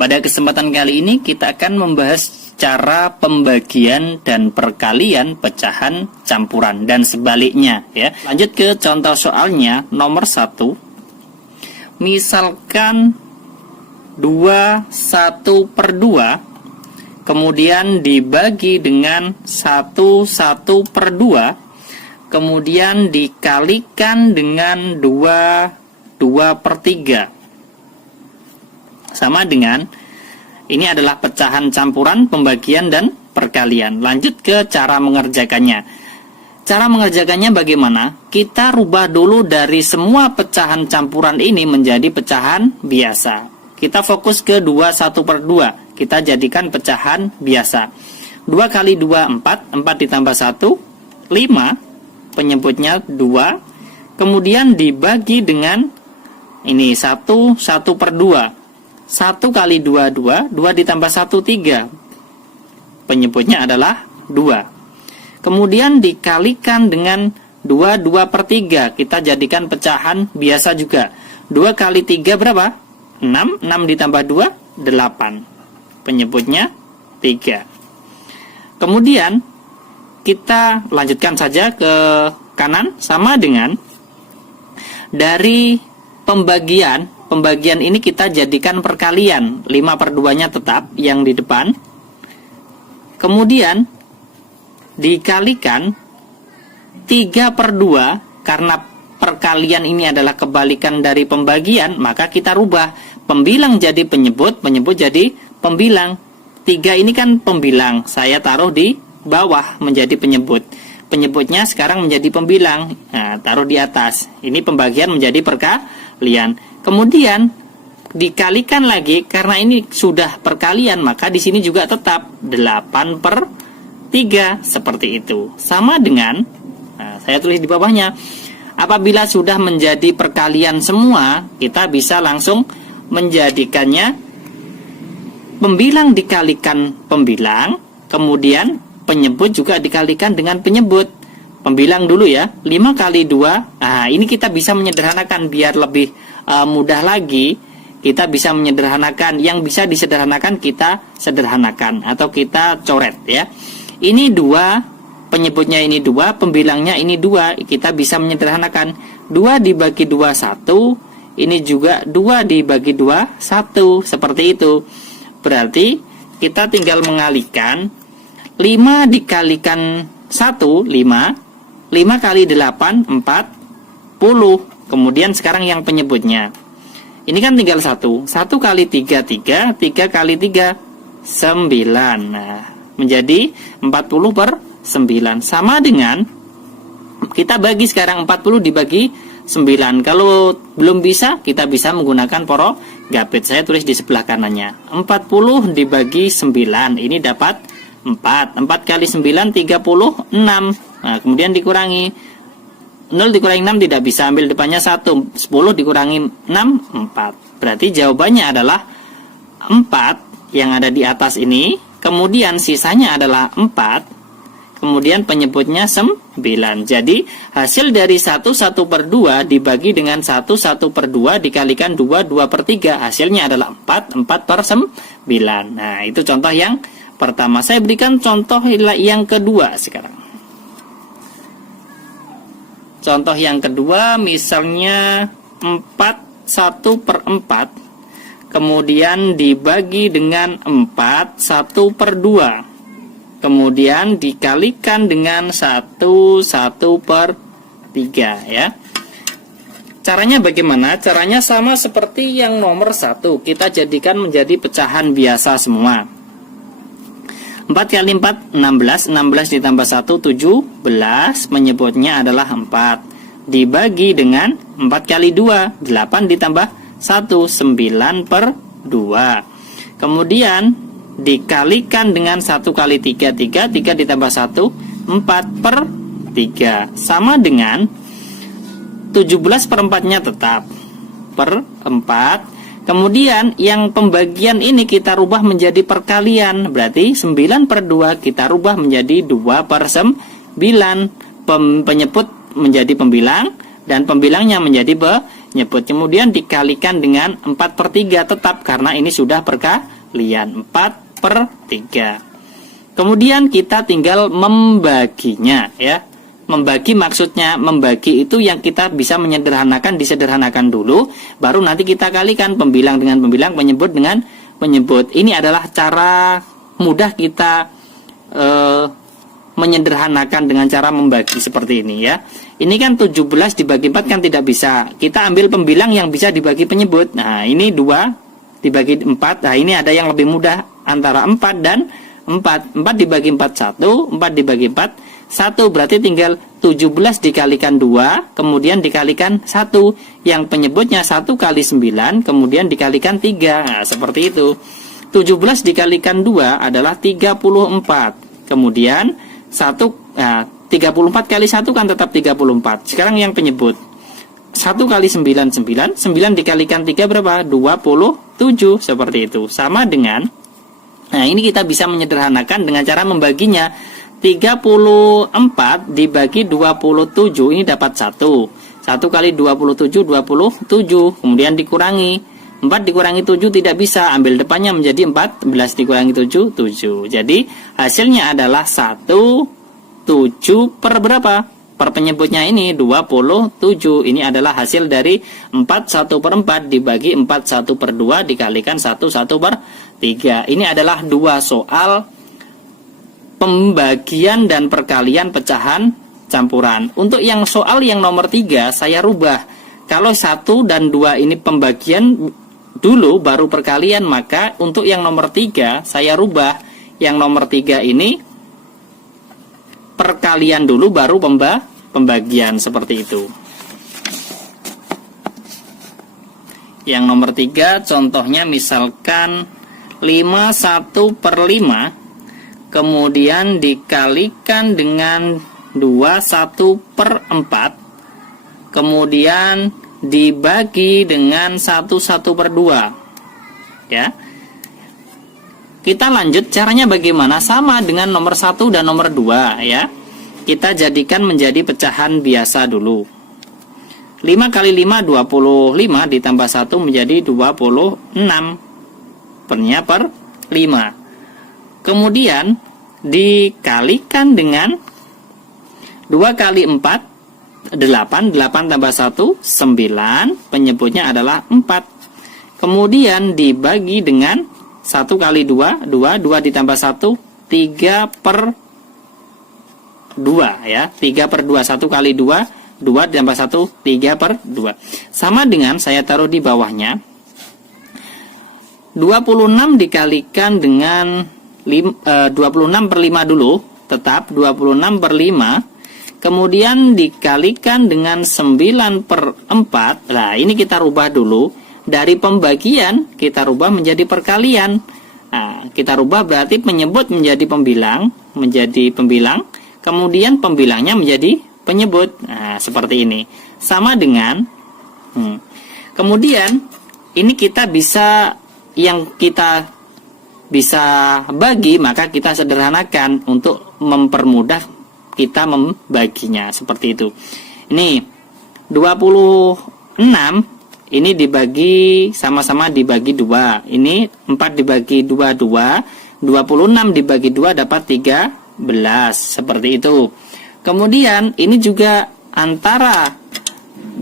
Pada kesempatan kali ini kita akan membahas cara pembagian dan perkalian pecahan campuran dan sebaliknya ya. Lanjut ke contoh soalnya nomor 1. Misalkan 2 1/2 kemudian dibagi dengan 1 1/2 kemudian dikalikan dengan 2/3 sama dengan ini adalah pecahan campuran, pembagian, dan perkalian. Lanjut ke cara mengerjakannya. Cara mengerjakannya bagaimana? Kita rubah dulu dari semua pecahan campuran ini menjadi pecahan biasa. Kita fokus ke 2 1/2. Kita jadikan pecahan biasa. 2 kali 2 4, 4 ditambah 1 5, penyebutnya 2. Kemudian dibagi dengan ini 1 1/2. 1 kali 2 2, 2 ditambah 1 3. Penyebutnya adalah 2. Kemudian dikalikan dengan 2 2/3. Kita jadikan pecahan biasa juga. 2 kali 3 berapa? 6. 6 ditambah 2 8. Penyebutnya 3. Kemudian kita lanjutkan saja ke kanan sama dengan dari pembagian ini kita jadikan perkalian. 5/2-nya tetap yang di depan. Kemudian dikalikan 3/2. Karena perkalian ini adalah kebalikan dari pembagian, maka kita rubah pembilang jadi penyebut, penyebut jadi pembilang. 3 ini kan pembilang, saya taruh di bawah menjadi penyebut. Penyebutnya sekarang menjadi pembilang, nah, taruh di atas. Ini pembagian menjadi perkalian. Kemudian dikalikan lagi, karena ini sudah perkalian, maka di sini juga tetap 8/3 seperti itu. Sama dengan, nah, saya tulis di bawahnya. Apabila sudah menjadi perkalian semua, kita bisa langsung menjadikannya pembilang dikalikan pembilang, kemudian penyebut juga dikalikan dengan penyebut. Pembilang dulu ya, 5 kali 2. Nah, ini kita bisa menyederhanakan biar lebih mudah lagi. Kita bisa menyederhanakan, yang bisa disederhanakan kita sederhanakan atau kita coret ya. Ini 2, penyebutnya ini 2, pembilangnya ini 2. Kita bisa menyederhanakan 2 dibagi 2 1. Ini juga 2 dibagi 2 1. Seperti itu. Berarti kita tinggal mengalihkan 5 dikalikan 1 5. 5 kali 8 40. Kemudian sekarang yang penyebutnya. Ini kan tinggal 1. 1 kali 3 3. 3 kali 3 9. Nah, menjadi 40/9. Sama dengan kita bagi sekarang 40 dibagi 9. Kalau belum bisa, kita bisa menggunakan porogapit. Saya tulis di sebelah kanannya. 40 dibagi 9. Ini dapat 4. 4 kali 9 36. Nah, kemudian dikurangi 0 dikurangi 6 tidak bisa, ambil depannya 1. 10 dikurangi 6 4. Berarti jawabannya adalah 4 yang ada di atas ini. Kemudian sisanya adalah 4. Kemudian penyebutnya 9. Jadi hasil dari 1 1/2 dibagi dengan 1 1/2 dikalikan 2 2/3. Hasilnya adalah 4 4/9. Nah, itu contoh yang pertama. Saya berikan contoh yang kedua sekarang. Contoh yang kedua, misalnya 4 1/4 kemudian dibagi dengan 4 1/2 kemudian dikalikan dengan 1 1/3 ya. Caranya bagaimana? Caranya sama seperti yang nomor 1. Kita jadikan menjadi pecahan biasa semua. 4 kali 4 16. 16 ditambah 1 17. Menyebutnya adalah 4. Dibagi dengan 4 kali 2 8 ditambah 1 9/2. Kemudian dikalikan dengan 1 kali 3 3. 3 ditambah 1 4/3. Sama dengan 17/4-nya tetap per 4. Kemudian yang pembagian ini kita rubah menjadi perkalian. Berarti 9/2 kita rubah menjadi 2/9. Penyebut menjadi pembilang dan pembilangnya menjadi penyebut. Kemudian dikalikan dengan 4/3 tetap karena ini sudah perkalian, 4/3. Kemudian kita tinggal membaginya ya. Membagi maksudnya, membagi itu yang kita bisa menyederhanakan, disederhanakan dulu, baru nanti kita kalikan pembilang dengan pembilang, penyebut dengan penyebut. Ini adalah cara mudah kita menyederhanakan dengan cara membagi seperti ini ya. Ini kan 17 dibagi 4 kan tidak bisa. Kita ambil pembilang yang bisa dibagi penyebut. Nah, ini 2 dibagi 4. Nah, ini ada yang lebih mudah antara 4 dan 4. 4 dibagi 4 1, 4 dibagi 4 1, berarti tinggal 17 dikalikan 2, kemudian dikalikan 1. Yang penyebutnya 1 kali 9, kemudian dikalikan 3. Nah, seperti itu. 17 dikalikan 2 adalah 34. Kemudian 34 kali 1 kan tetap 34. Sekarang yang penyebut. 1 kali 9, 9. 9 dikalikan 3 berapa? 27. Seperti itu. Sama dengan, nah ini kita bisa menyederhanakan dengan cara membaginya. 34 dibagi 27, ini dapat 1. 1 kali 27, 27. Kemudian dikurangi. 4 dikurangi 7 tidak bisa. Ambil depannya menjadi 14 dikurangi 7, 7. Jadi hasilnya adalah 7 per berapa? Per penyebutnya ini 27. Ini adalah hasil dari 1/4 dibagi 1/2 dikalikan 1/3. Ini adalah 2 soal pembagian dan perkalian pecahan campuran. Untuk yang soal yang nomor 3 saya rubah. Kalau 1 dan 2 ini pembagian dulu baru perkalian, maka untuk yang nomor 3 saya rubah. Yang nomor 3 ini perkalian dulu baru pembagian, seperti itu. Yang nomor 3 contohnya misalkan 51/5 kemudian dikalikan dengan 21/4, kemudian dibagi dengan 1/2 ya. Kita lanjut, caranya bagaimana? Sama dengan nomor 1 dan nomor 2 ya. Kita jadikan menjadi pecahan biasa dulu. 5 kali 5 25 ditambah 1 menjadi 26 per 5. Kemudian dikalikan dengan 2 kali 4 8, 8 tambah 1 9, penyebutnya adalah 4. Kemudian dibagi dengan 1 kali 2 2 ditambah 1 3/2 ya. 3/2, 1 kali 2 2 ditambah 1 3/2. Sama dengan saya taruh di bawahnya 26 dikalikan dengan 26/5 dulu, tetap 26/5, kemudian dikalikan dengan 9/4. Nah, ini kita rubah dulu. Dari pembagian kita rubah menjadi perkalian. Nah, kita rubah berarti penyebut menjadi pembilang, kemudian pembilangnya menjadi penyebut. Nah, seperti ini. Sama dengan kemudian ini kita bisa, yang kita bisa bagi, maka kita sederhanakan untuk mempermudah kita membaginya, seperti itu. Ini 26 ini dibagi, sama-sama dibagi 2. Ini 4 dibagi 2 2. 26 dibagi 2 dapat 13, seperti itu. Kemudian ini juga antara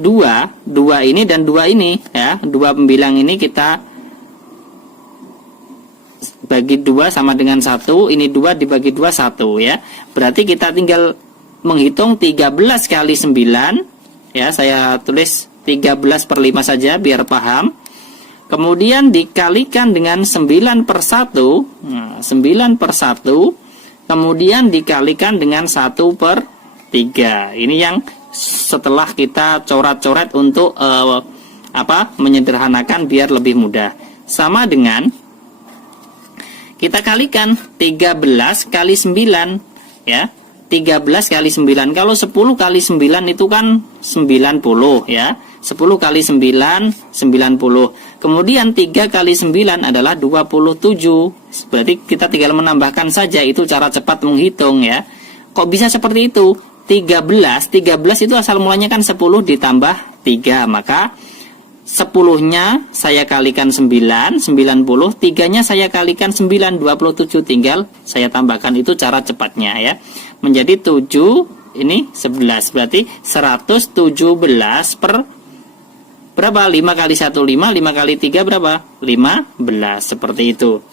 2 ini dan 2 ini ya. 2 pembilang ini kita bagi 2 sama dengan 1. Ini 2 dibagi 2 1 ya. Berarti kita tinggal menghitung 13 kali 9 ya. Saya tulis 13/5 saja biar paham. Kemudian dikalikan dengan 9/1. Nah, 9/1. Kemudian dikalikan dengan 1/3. Ini yang setelah kita coret-coret untuk menyederhanakan biar lebih mudah. Sama dengan kita kalikan 13 kali 9 ya. 13 kali 9. Kalau 10 kali 9 itu kan 90 ya. 10 kali 9 90. Kemudian 3 kali 9 adalah 27. Berarti kita tinggal menambahkan saja, itu cara cepat menghitung ya. Kok bisa seperti itu? 13 itu asal mulanya kan 10 ditambah 3, maka 10-nya saya kalikan 9, 90, 3-nya saya kalikan 9, 27, tinggal saya tambahkan. Itu cara cepatnya ya. Menjadi 7, ini 11, berarti 117 per berapa? 5 kali 1, 5, 5 kali 3 berapa? 15, seperti itu.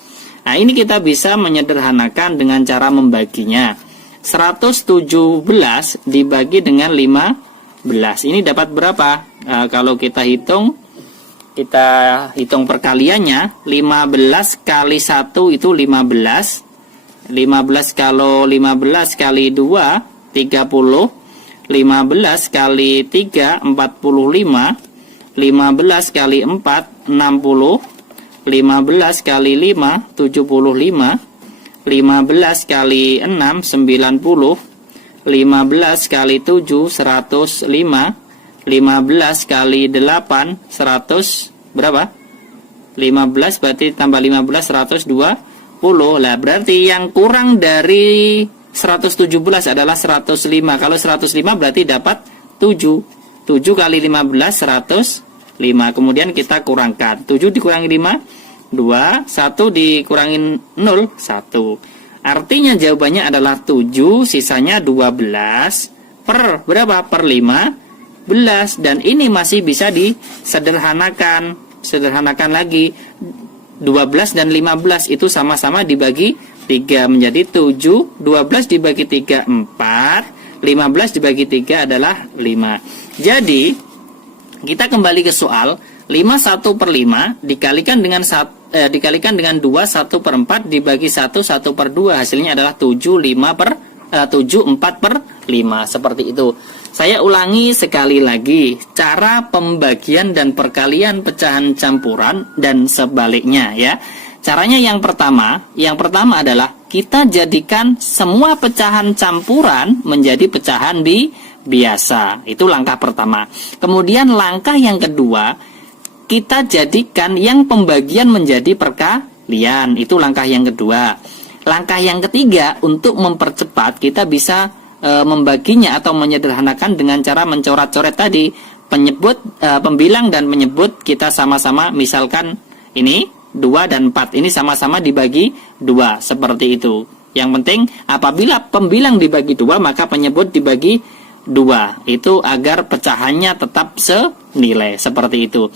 Nah, ini kita bisa menyederhanakan dengan cara membaginya. 117 dibagi dengan 15, ini dapat berapa? Kalau kita hitung perkaliannya, 15 kali 1 itu 15. 15 kalau 15 kali 2 30. 15 kali 3 45. 15 kali 4 60. 15 kali 5 75. 15 kali 6 90. 15 kali 7 105. 15 kali 8 100 berapa? 15 berarti tambah 15 120. Lah berarti yang kurang dari 117 adalah 105. Kalau 105 berarti dapat 7. 7 kali 15 105. Kemudian kita kurangkan. 7 dikurangi 5 2, 1 dikurangi 0 1. Artinya jawabannya adalah 7, sisanya 12 per berapa? Per 5 dan ini masih bisa disederhanakan. Sederhanakan lagi, 12 dan 15 itu sama-sama dibagi 3 menjadi 7. 12 dibagi 3 4, 15 dibagi 3 adalah 5. Jadi kita kembali ke soal. 5 1 per 5 dikalikan dengan 2 1 per 4 dibagi 1 1 per 2, hasilnya adalah 7 4 per 5. Seperti itu. Saya ulangi sekali lagi, cara pembagian dan perkalian pecahan campuran dan sebaliknya ya. Caranya yang pertama adalah kita jadikan semua pecahan campuran menjadi pecahan biasa. Itu langkah pertama. Kemudian langkah yang kedua, kita jadikan yang pembagian menjadi perkalian. Itu langkah yang kedua. Langkah yang ketiga, untuk mempercepat kita bisa membaginya atau menyederhanakan dengan cara mencoret-coret tadi, pembilang dan menyebut kita sama-sama, misalkan ini 2 dan 4 ini sama-sama dibagi 2, seperti itu. Yang penting apabila pembilang dibagi 2 maka penyebut dibagi 2, itu agar pecahannya tetap senilai, seperti itu.